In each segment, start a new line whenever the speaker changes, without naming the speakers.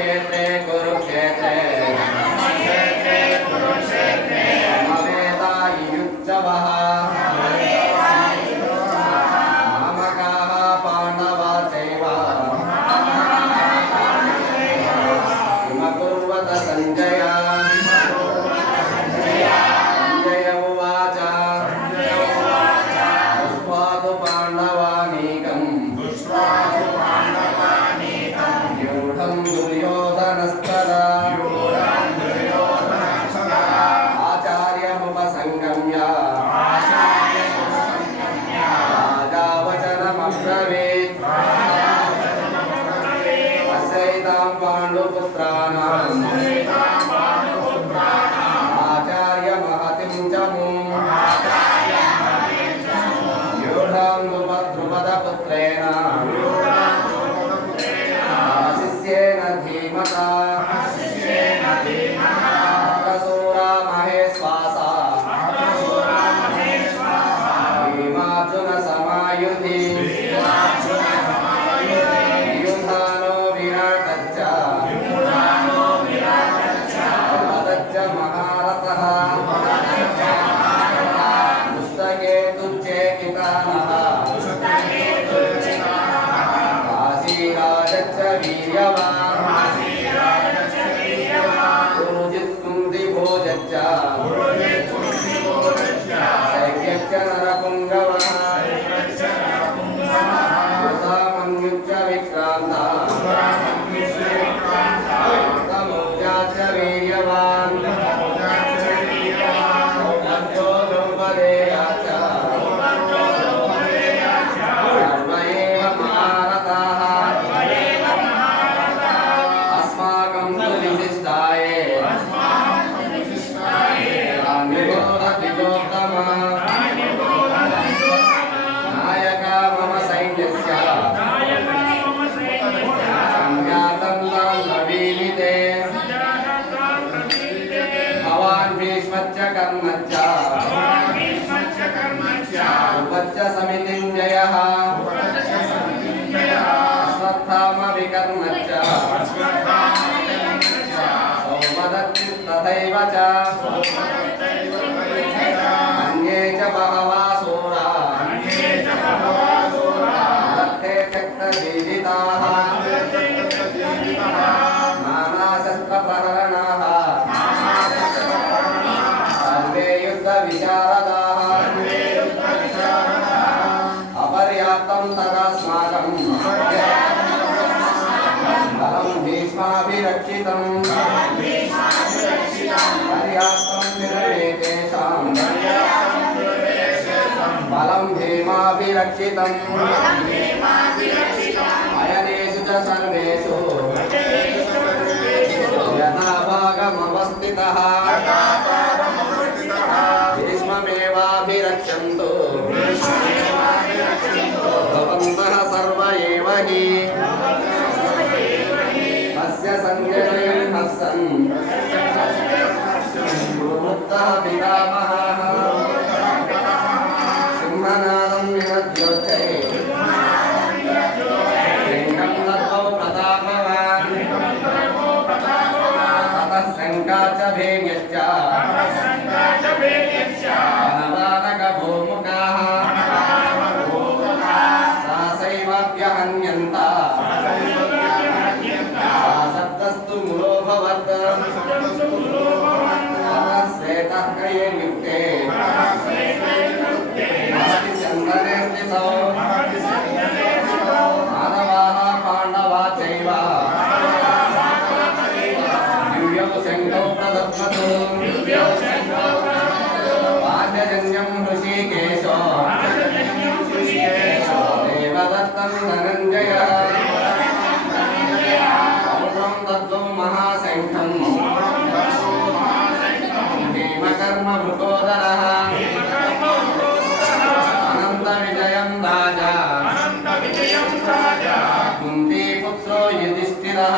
कुरुक्षेत्रे कुरुक्षेत्रे समवेदायुक्तवः नामकाः पाण्डवा चैव किमकुर्वत सञ्जय सञ्जय उवाच पाण्डवानीकम् 你要吗？कर्म च सौमदत्ति तथैव च अन्ये च बहवा सूरा दत्ते त्यक्तजीविताः नानाशस्त्रप्रहरणाः सर्वे युद्धविशारदाः अपर्याप्तं तदा स्म शाभिरक्षितं पर्याप्तं निर्णेतेषां बलं भीमाभिरक्षितम् अयनेषु च सर्वेषु यथा भागमवस्थितः संजय हसन गुरुमुक्त पितामह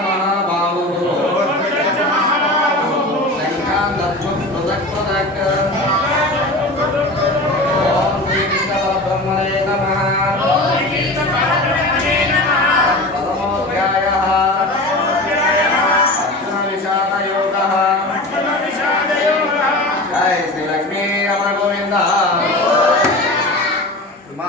amar.